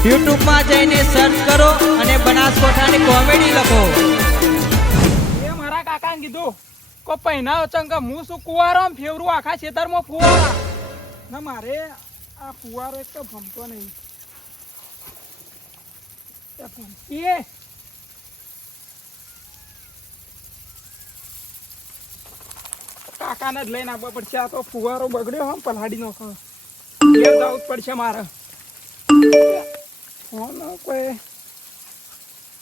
YouTube માં જઈને search કરો અને બનાસકોઠાની કોમેડી લખો. એ મારા કાકાને કીધું કો પહેના ચંકા હું શું કુવારો ફેવરું આખા ખેતરમાં ફુવારા ના મારે આ ફુવારો એક તો ભમતો નહીં. એ કાકાને જ લઈને આવવા પડશે. આ તો ફુવારો બગડ્યો હમ પલાડી નાખો. ઘેર જવું જ પડશે મારે. ફોન કોઈ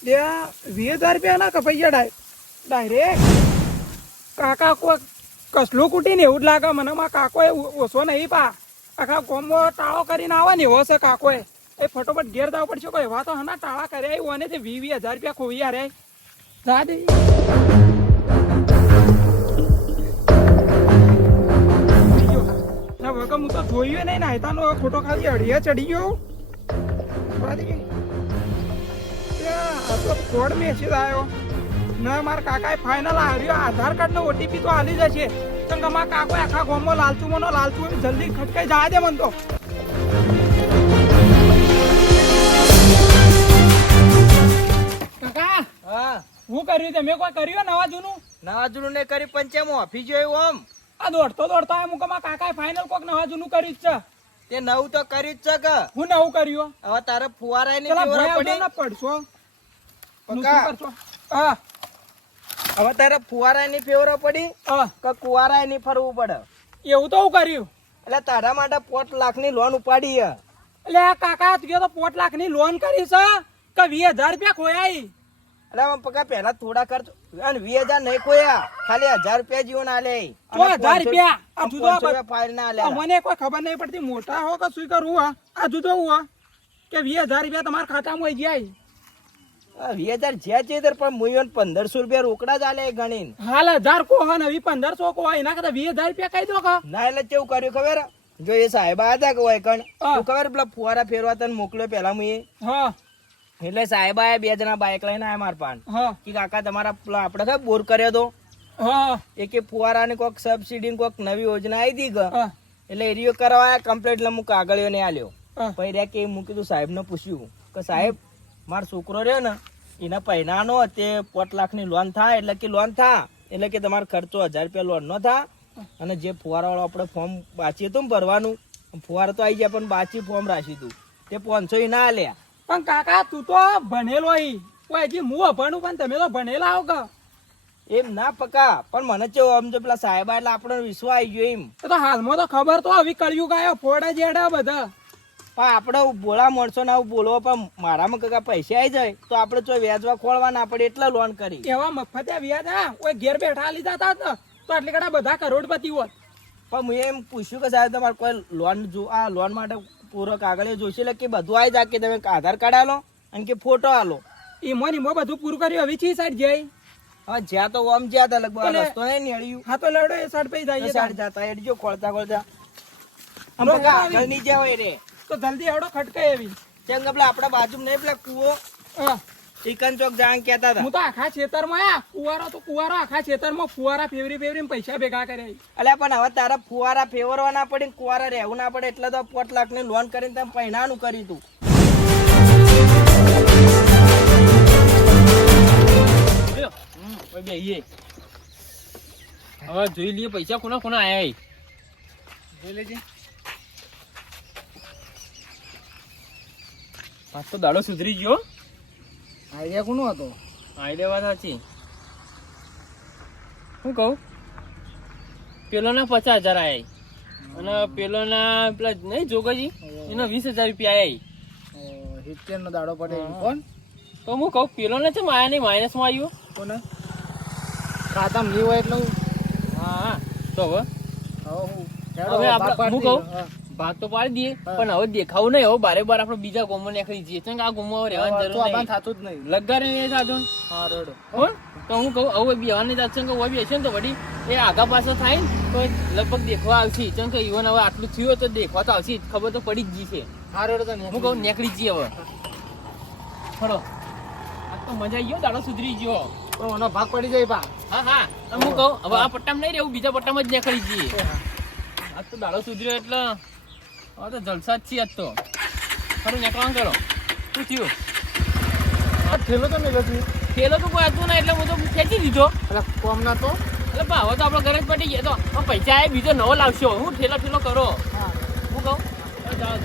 20,000 રૂપિયા ના કપાઈ ગયા ડાયરેક્ટ. કાકા કોઈ કસલું કૂટીને એવું જ લાગે મને. માં કાકો એ ઓછો નહીં પા આખા ગોમમાં ટાળો કરીને આવે ને એવો છે કાકો એ ફટોફટ ઘેર જવું પડશે. કોઈ એવા તો હના ટાળા કર્યા એવું અને તે 20,000 રૂપિયા ખોવી યાર જા દે. વગર હું તો જોયું નહીં નાયતાનો ખોટો ખાલી અડીએ ચડી ગયો. આ તો ફ્રોડ મેસેજ આવ્યો ના. મારા કાકાએ ફાઇનલ આવ્યો. આધાર કાર્ડ નો ઓટીપી તો આલી જશે. કેમ કે મારા કાકો આખા ગામમાં લાલચુ મનો લાલચુ જલ્દી ખટકાઈ જાય દે મન તો. કાકા હા હું કર્યું તમે કોઈ કર્યું નવા જૂનું ને કરી પંચામો આપી જોયું આમ. આ દોડતો હું કમા કાકાએ ફાઇનલ કોક નવા જૂનું કર્યું જ છે. તે નવું તો કરી જ છે કે હું નવું કર્યું. હવે તારે ફુવારા ની પડશો હા હવે તારે ફુવારા ની ફેવરો પડી કે કુવારા ની ફરવું પડે. એવું તો હું કર્યું. એટલે તારા માટે 5 લાખ ની લોન ઉપાડી હે. એટલે આ કાકા તું તો 5 લાખ ની લોન કરી છે કે 20,000 રૂપિયા ખોયાઈ. એટલે પકા પેલા થોડા ખર્ચ અને 20,000 નહીં ખોયા ખાલી 1,000 રૂપિયા જીવન આલે. 1,000 રૂપિયા આ જુદો ફાઇલ ના આલે. મને કોઈ ખબર નહીં પડતી મોટા હો કે શું કરવું આ જુદો હું કે 20,000 રૂપિયા તમારા ખાતામાં આવી જાય. 20,000 જ્યાં છે પણ મુયન 1,500 રૂપિયા રોકડા જ આલે ગણીને. હાલ 1,000 કો હે ને 1,500 કો એના કરતા 20,000 રૂપિયા કહી દો કે ના. એટલે કેવું કર્યું ખબર જો એ સાહેબ આયા કે હોય કણ તું ખબર પેલા ફુવારા ફેરવા તને મોકલ્યો પેલા મુએ. હા એટલે સાહેબ આયા 2 જણા બાઇક લઈને આયા માર પાન કે કાકા તમારા પેલા આપણે ખબર બોર કર્યો તો એ કે ફુવારા ને કોક સબસિડી કોક નવી યોજના આવી હતી કે એટલે એરિયો કરવા કમ્પ્લીટ એટલે હું કાગળિયો ને આલ્યો. પછી રે કે હું કીધું સાહેબ ને પૂછ્યું કે સાહેબ મારો છોકરો રહ્યો ને એના પહેનાનો તે 5 લાખ ની લોન થાય એટલે કે લોન થા એટલે કે તમારો ખર્ચો 1,000 રૂપિયા લોન નો થા અને જે ફુવારા વાળો આપણે ફોર્મ બાચી હતું ભરવાનું ફુવારા તો આવી ગયા પણ બાચી ફોર્મ રાખ્યું હતું તે 500 ના આલ્યા. પણ કાકા તું તો ભણેલો કોઈ હજી હું ભણું પણ તમે તો ભણેલા આવો કે એમ ના પકા પણ મને કેવું આમ જો પેલા સાહેબ એટલે આપણો વિશ્વાસ આવી ગયો એમ. તો હાલમાં તો ખબર તો હવે કળિયુગ આવ્યો ફોડા જેડા બધા. પણ આપણે બોલા માણસો ને આવું બોલવો પણ મારામાં કાકા પૈસા આવી જાય તો આપણે જો વ્યાજવા ખોળવા ના પડે એટલે લોન કરી. એવા મફતિયા વ્યાજ હા કોઈ ઘેર બેઠા લીધા હતા ને તો એટલે કડા બધા કરોડપતિ હોત. પણ મેં એમ પૂછ્યું કે સાહેબ તમારે કોઈ લોન જો આ લોન માટે પૂરો કાગળ જોઈશે એટલે કે બધું આવી જાય કે તમે આધાર કાર્ડ આલો અને કે ફોટો આલો. એમાં બધું પૂરું કર્યું. હવે ચી સાઈડ જાય હા જ્યાં તો આમ જ્યાં હતા લગભગ રસ્તો નહીં અડ્યું. હા તો લડો એ સાઈડ પે જાય સાઈડ જતા એડજો ખોલતા ખોલતા આગળ નીચે હોય રે તો જલ્દી આવડો ખટકાય એવી કેમ કે પેલા આપડા બાજુ નહીં પેલા કુવો ચિકન ચોક જાણ કેતા હતા. હું તો આખા ખેતરમાં કુવારો આખા ખેતરમાં ફુવારા ફેવરી પૈસા ભેગા કર્યા. એટલે પણ હવે તારા ફુવારા ફેવરવા ના પડે કુવારા રહેવું ના પડે એટલે તો 5 લાખ ની લોન કરીને તમે પહેણાનું કરી તું. હવે જોઈ લઈએ પૈસા કોના કોના આયા. જોઈ લેજે. આજ તો દાડો સુધરી ગયો. આઈડિયા કોનો હતો? આઈડિયા વાત સાચી. શું કહું પેલો ના 50,000 આયા અને પેલો ના પેલા નહીં જોગજી એના 20,000 રૂપિયા આયા. 70 નો દાડો પડે કોણ? તો હું કહું પેલો ને છે માયા નહીં માઇનસ માં આવ્યો કોને ખાતામાં નહીં હોય એટલે હા તો હવે આપણે હું કહું ભાગ તો પાડી દઈએ પણ હવે દેખાવું નહીં. હવે બારે બાર આપણે બીજા ગામમાં નીકળી જઈએ કેમ કે આ ગામમાં રહેવાની જરૂર નહીં. થતું જ નહીં લગારે નહીં સાધન. હા રોડ તો હું કહું હવે બેવાની જાત છે કે હવે બેસે ને તો વળી એ આગા પાછો થાય ને તો લગભગ દેખવા આવશે. કેમ કે ઇવન હવે આટલું થયું તો દેખવા તો આવશે ખબર તો પડી જ ગઈ છે. હા રોડ તો હું કહું નીકળી જઈએ હવે. ખરો આ તો મજા આવી ગયો દાડો સુધરી ગયો. પણ ભાગ પડી જાય પા. હા હા હું કહું હવે આ પટ્ટામાં નહીં રહેવું બીજા પટ્ટામાં જ નીકળી જઈએ. આજ તો દાડો સુધર્યો એટલે હવે તો જલસા જ છીએ આજ તો. ખરું નીકળવાનું કરો. શું થયું? ઠેલો તો મેલો થયો. થેલો તો કોઈ હતું ના એટલે હું તો ખેંચી દીધો. એટલે કોમ ના તો એટલે બા હવે તો આપણો ઘરે જ પડી ગયા તો હવે પૈસા આવે બીજો નવો લાવશો. હું ઠેલો ઠેલો કરો હું કહું જાઓ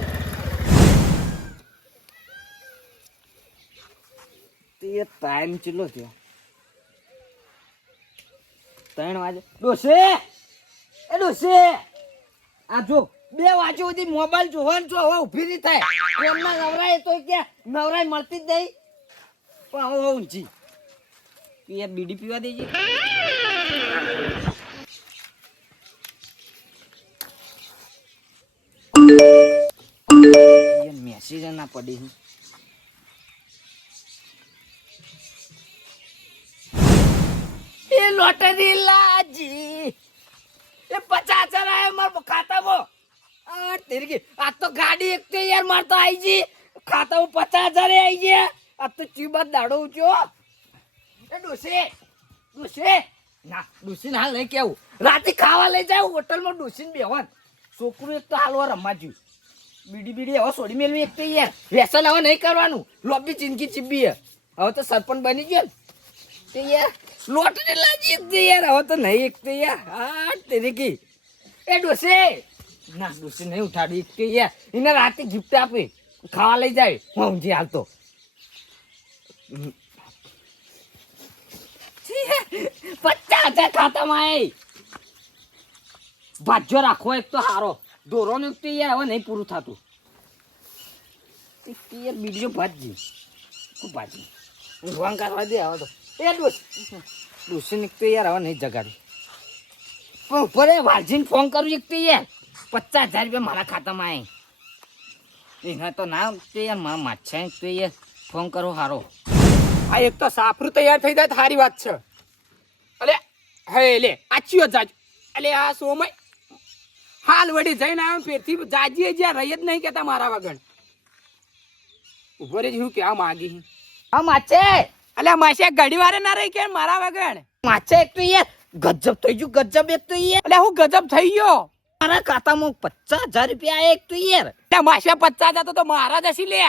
તે ટાઈમ ચેટલો થયો? 3 વાગે. ડોસે એ ડોસે, આ જો 2 વાગ્યા સુધી મોબાઈલ જોવાનું છો, હવે ઊભી નહીં થાય. એમના નવરાય તો ક્યાં નવરાય મળતી જ નહીં. પણ હવે ઊંચી તું યાર બીડી પીવા દેજે. મેસેજ ના પડી. એ લોટરી લાજી એ 50,000 આયો મારા ખાતામાં. આ તેરી આ તો ગાડી એક તો યાર માર તો આવી જી ખાતામાં 50,000 આવી ગયા. આ તો ચીબા દાડો ઉચ્યો. એ ડોસે ના ડોસી હાલ નહીં કેવું. રાતે ખાવા લઈ જાય હોટલમાં ડોસીને બેવાન. છોકરું એક તો હાલવા રમવા જ્યું. બીડી હવે છોડી મેળવી એક તો યાર વ્યસન હવે નહીં કરવાનું. લોબી ચીનકી ચીબી હવે તો સરપંચ બની ગયો તે યાર. લોટરી લાજી એક તો યાર હવે તો નહીં એક તો યાર. હા તેરી કી એ ડોસે ના ડોસી નહીં ઉઠાડી એક તો યાર. એને રાતે ગિફ્ટ આપી ખાવા લઈ જાય. હું ઊંઘી હાલતો 50,000 ખાતામાં આવી. ભાજ્યો રાખો એક તો હારો. દોરોનો એક તો યાર હવે નહીં પૂરું થતું. એક તો યાર બીજો ભાજી ખૂબ ભાજી ઊંઘવાન કરવા દે હવે તો. એ ડોસી એક તો યાર હવે નહીં જગાડી. પણ ઉપર વાલજીને ફોન કરું એક તો યાર 50,000 રૂપિયા મારા ખાતામાં આવી. એના તો ના તો યાર મારા માછા તો યાર ફોન કરો હારો. આ એક તો સાફરું તૈયાર થઈ જાય સારી વાત છે. અલે હે લે આચીઓ જાજ. અલે આ સોમય હાલ વડી જઈને આવ્યો ફેરથી જાજીએ જ્યાં રહી જ નહીં કેતા મારા વગર. ઉભો રે હું કેવા માગી. હા માછે અલે માસે ઘડી વારે ના રહી કે મારા વગર. માછે એક તો યાર ગજબ થઈ ગયું. ગજબ એક તો યાર અલે હું ગજબ થઈ ગયો. મારા ખાતામાં 50,000 રૂપિયા આયા એક તો યાર. તે માસે 50,000 તો મારા જ હસી લે.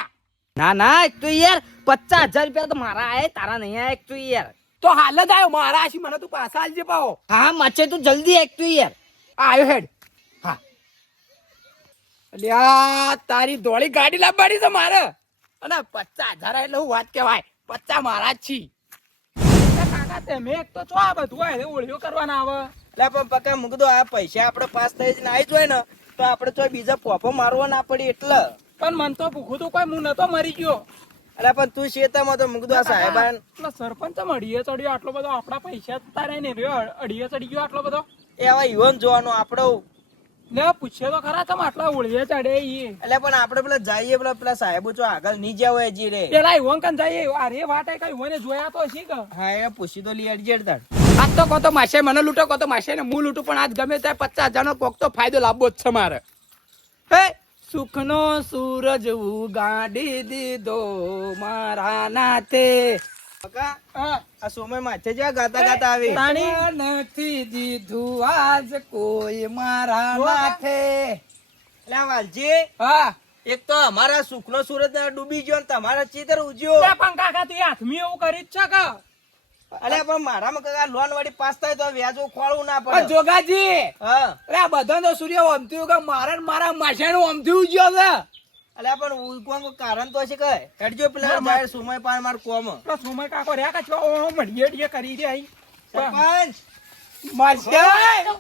ના એક તો યાર 50,000 રૂપિયા તો મારા આયા તારા નહીં આયા એક તો યાર. તો હાલ જ આવ્યો મારા હસી મને તું પાછા આલજે પાઓ. હા માછે તું જલ્દી એક તો યાર. આવ્યો હેડ. હા અલ્યા તારી ધોળી ગાડી લાવવાની છે મારે. અને 50,000 એટલે હું વાત કેવાય 50 મારા જ છી. કાકા તમે એક તો છો આ બધું આ ઓળિયો કરવાના આવે. એટલે પણ પકા મૂકદો આ પૈસા આપણે પાસ થઈ જ નાઈ જોય ને તો આપણે તો બીજા પોપો મારવા ના પડી એટલે. પણ મન તો ભૂખું તો કોઈ હું નતો મરી ગયો. એટલે પણ તું શેતામાં તો મૂકદો આ સાહેબાન. એટલે સરપંચ અડીએ ચડ્યો આટલો બધો. આપણા પૈસા તારે ને રહ્યો અડીએ ચડી ગયો આટલો બધો. એ હવે યુવાન જોવાનો આપણો. લે પૂછે તો ખરા તમે આટલા ઓળીએ ચડે ઈ. એટલે પણ આપણે પેલા જઈએ પેલા સાહેબો જો આગળ નહીં જાવ હજી રે. પેલા ઈવન કન જઈએ અરે વાટે કઈ ઈવને જોયા તો હશી કે. હા એ પૂછી તો લી અડજેડ તાર. આજ તો કહો તો માસે મને લૂંટો કહો તો માસે ને હું લૂંટું પણ આજ ગમે ત્યાં 50,000 નો કોક તો ફાયદો લાવવો જ છે મારે. હે સુખનો સૂરજ ઉગાડી દીધો મારા નાથે. પકા આ સોમય માથે જ્યાં ગાતા આવી. નથી દીધું આજ કોઈ મારા નાથે. એટલે વાલજી હા એક તો અમારા સુખનો સૂરજ ડૂબી ગયો ને તમારા ચિત્ર ઉજ્યો. પણ કાકા તું હાથમી એવું કરી જ છે કે. અલે પણ મારામાં કાકા લોન વાળી પાસ થાય તો વ્યાજો ખોળવું ના પડે. જોગાજી હા અરે બધા તો સૂર્ય ઓમથ્યું કે મારા માસાનું ઓમથ્યું ગયો છે. અલે પણ ઉગવાનું કારણ તો હશે કે હેડજો પેલા જાહેર સુમય પાર માર કોમ. સુમય કાકો રહ્યા કે ઓ મડીએ કરી દે આઈ સરપંચ માસે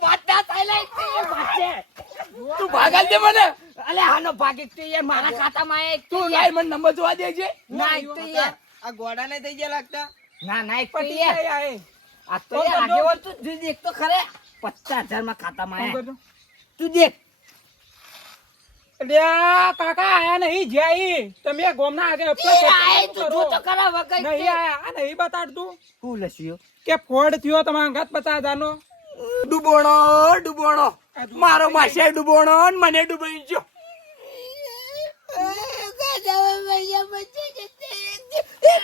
વાતા થાય માસે તું ભાગાલ દે મને. અલે હાનો ભાગ એક તો યાર મારા ખાતામાં એક તો તું લાઈ મને નંબર જોવા દેજે. ના એક તો યાર આ ગોડા ને થઈ ગયા લાગતા. ના એક તો પટી યાર આય આ તો યાર આગેવાન તું દેખ તો ખરે 50,000 માં ખાતામાં ફોન આયા. કરજો. તું દેખ અલ્યા કાકા આયા નહીં જાય તમે ગોમના આગળ એ આય તું જો તો ખરા વગર નહીં આયા આ નહીં બતાડતું હું લસ્યો કે ફોડ થયો તમારા અંગાત 50,000 નો. ડૂબોણો મારો માસે ડૂબોણો ને મને ડૂબાઈ ગયો.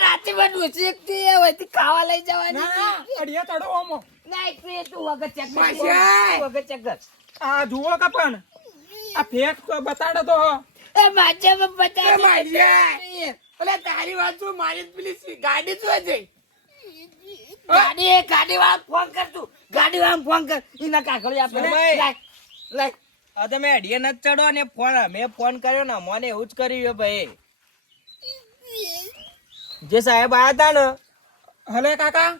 રાતે ખાવા લઈ જવાની. અડિયા ચડો ઓમો. ના એક તું વગર ચેક માસે! વગર ચેક કર. આ જુઓ કપણ આ ફેક તો બતાડો તો એ માછે એ માસે! અલે તારી વાત શું મારી પેલી ગાડી શું છે ગાડી વાળા ફોન કર તું ગાડી વાળા ફોન કર એના કાકડી સમય. લાય આ તમે અડીએ ન ચડો ને મેં ફોન કર્યો ને મને એવું જ કર્યું છે ભાઈ જે સાહેબ આયા તા ને હલે કાકા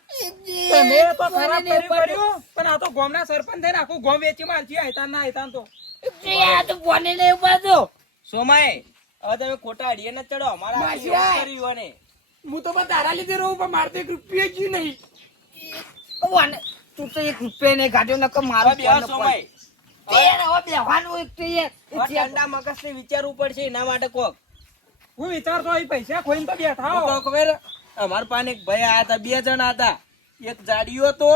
તમે તો ખરાબ કર્યું પણ આ તો ગામના સરપંચ થઈને આખું ગામ વેચી મારજી આયતાન ના આયતાન તો આ તો ફોને નહીં ઉપાડતો સોમાય હવે તમે ખોટા અડીએ ન ચડો અમારા હાથે એવું જ કર્યું ને હું તો તારા લીધે રહું પણ મારે તો 1 રૂપિયા જ નહીં તું તો 1 રૂપિયા નહીં કાઢ્યો નકર મારો હવે બેહો સોમાય બેહવાનું એક તો હવે ઠંડા મગજથી વિચારવું પડશે એના માટે કોક હું વિચારતો એ પૈસા ખોઈને તો બેઠા હું હો. તો ખબર અમાર પાસે એક ભાઈ આયા હતા 2 જણા હતા એક જાડિયો હતો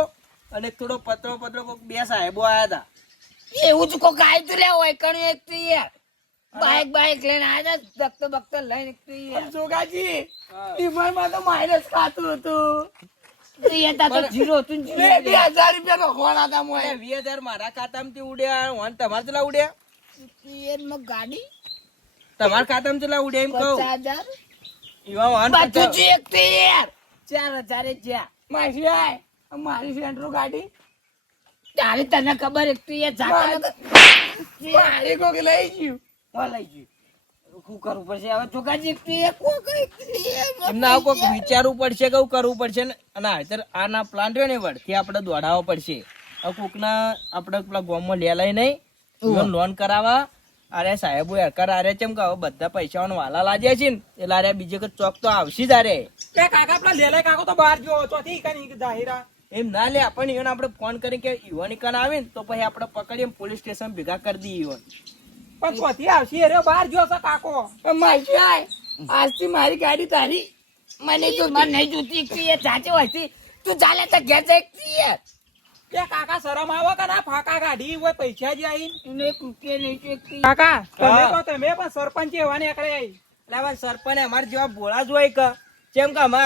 અને એક થોડો પતરો કોક 2 સાહેબો આયા હતા એવું જ કોક આયુ તું લે હોય કણ્યો એક તો યાર બાઈક લઈને આયા હતા દકતો બકતો લઈને એક તો યાર જોગાજી ઈમાનમાં તો માઇનસ ખાતું હતું યાર તા તો જીરો હતું ને 2000 રૂપિયા નો ખોણા હતા મોય 20,000 મારા ખાતામાંથી ઉડ્યા વન તમારે ચલા ઉડ્યા યાર માં ગાડી તમારા ખાતામાં ચલા ઉડ્યા એમ કહું 50,000 એવા વાહન બધું જ એક તો યાર 4,000 જ્યાં મારી સેન્ટ્રો ગાડી તારે તને ખબર એક તો યાર જાતા મારી કોક લઈ ગયું લઈ ગયું શું કરવું પડશે હવે જોગાજી એક તો યાર કોક એમને આવું કોક વિચારવું પડશે કેવું કરવું પડશે ને અને અત્યારે આના પ્લાન રહ્યો ને વળથી આપણે દોડાવવો પડશે હવે કોકના આપણે પેલા ગામમાં લે લઈ નહીં લોન કરાવવા અરે સાહેબો હેરકર આરે ચેમ કે હવે બધા પૈસાઓનો વાલા લાગ્યા છે ને એટલે અરે બીજે કે ચોક તો આવશે જ અરે તે કાકા પેલા લેલાય કાકો તો બહાર ગયો ચોથી કઈ જાહેરા એમ ના લે આપણને ઈવન આપણે ફોન કરી કે ઈવન કન આવે ને તો પછી આપણે પકડીએ પોલીસ સ્ટેશન ભેગા કરી દઈએ ઈવન પણ ચોથી આવશે અરે બહાર ગયો છે કાકો આજથી મારી ગાડી તારી મને તો મને નહીં જોતી કે એ જાચે હોય છે તું ચાલે તો ઘેર જાય યાર તે કાકા શરમ આવે કે ના ફાકા કાઢી હોય પૈસા જ આઈ એને 1 રૂપિયા નહીં જોઈતી. કાકા હા. તમે પણ સરપંચ એવા ને એકડે આઈ એટલે હવે સરપંચ અમારે જેવા ભોળા જ હોય કે જેમ કે અમે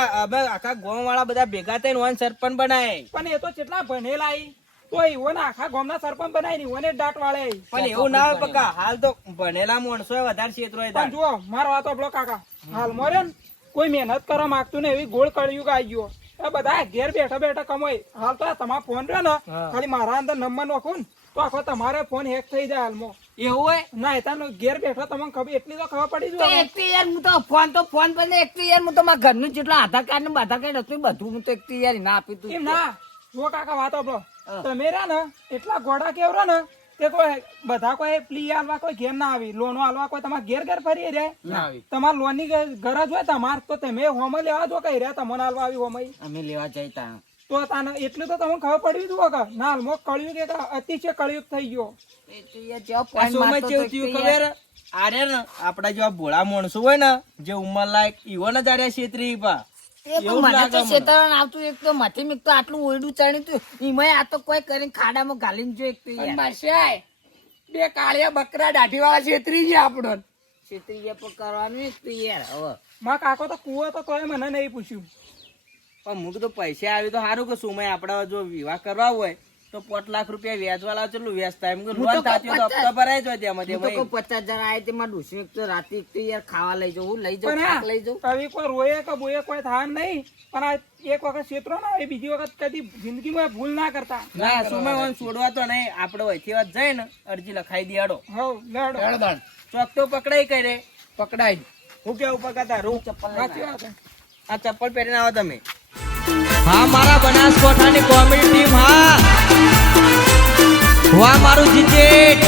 આખા ગામ વાળા બધા ભેગા થઈને વન સરપંચ બનાય પણ એ તો કેટલા ભણેલા આઈ તો ઈવોને આખા ગામના સરપંચ બનાવી ઈવોને દાટ વાળે આઈ. પણ એવું ના હોય પક્કા હાલ તો ભણેલા માણસો વધારે ક્ષેત્રો પણ જુઓ મારો વાતો પેલો કાકા હાલ મર્યો ને કોઈ મહેનત કરવા માંગતું ને એવી ગોળ કળિયુગ આવી ગયો એ બધા ઘેર બેઠા બેઠા કમાય હાલ તો આ તમારો ફોન રહ્યો ને ખાલી મારા અંદર નંબર નાખું ને તો આખો તમારે ફોન હેક થઈ જાય હાલમાં એવું હોય ના એ તાનો ઘેર બેઠો તમને ખબર એટલી તો ખબર પડી તો જાય એક તો યાર હું તો ફોન પર એક તો યાર હું તો મારા ઘરનું જેટલું આધાર કાર્ડ ને બાધાર કાર્ડ હતું બધું હું તો એક તો યાર ના આપ્યું તું એમ ના જો કાકા વાતો બ્રો તમે રહ્યા ને એટલા ગોડા કેવરો ને તે કોઈ બધા કોઈ પ્લી આલવા કોઈ ઘેર ના આવી લોનો આલવા કોઈ તમારે ઘેર ઘેર ફરી રહ્યા તમારે લોન ની ગરજ હોય તમારે તો તમે હોમ લેવા જો કઈ રહ્યા તમને આલવા આવી હોમ અમે લેવા જઈતા તો તાને એટલું તો તમને ખબર પડી દઉં કે ના હાલમો કળિયુગ કે અતિશય કળિયુગ થઈ ગયો આ સમય કેવું થયું ખબર આરે ને આપડા જેવા ભોળા માણસો હોય ને જે ઉંમર લાયક ઈવો ને જાડ્યા છેતરી પા એવું લાગે મને. આવતું એક તો મથી મીક તો આટલું ઓયડું ચણી તું એમાં આ તો કોઈ કરીને ખાડામાં ગાલીને જો એક તો યાર બે કાળિયા બકરા દાઢી વાળા છેતરી ગયા આપણો ક્ષેત્રીય પર કરવાનું એક તો યાર હવે માં કાકો તો કુવો તો તોય મને નહીં પૂછ્યું પણ હું કીધું પૈસા આવી તો સારું કે સમય આપડા જો વિવાહ કરવા હોય તો 5 લાખ રૂપિયા વ્યાજ વાળા ચેટલું વ્યાજ થાય એમ કે લોન થતી હોય તો હપ્તા ભરાય જ હોય તેમાં હું તો કહું 50,000 આવે તેમાં ડૂસી એક તો રાતે એક તો યાર ખાવા લઈ જાઉં હું લઈ જાઉં પણ શાક લઈ જાઉં આવી કોઈ રોયે કે બોયે કોઈ થાય નહીં પણ આ એક વખત ક્ષેત્રો ના એ બીજી વખત કદી જિંદગીમાં ભૂલ ના કરતા ના સમય વન છોડવા તો નહીં આપડે વહીથી વાત જાય ને અરજી લખાઈ દેડો હવ લેડો ચોક તો પકડાઈ કરે પકડાય હું કેવું પકડતા રૂ સાચી વાત છે. આ ચપ્પલ પહેરીને આવો તમે હા મારા બનાસકોઠાની કોમેડી ટીમ હા વાહ મારું જીજેટ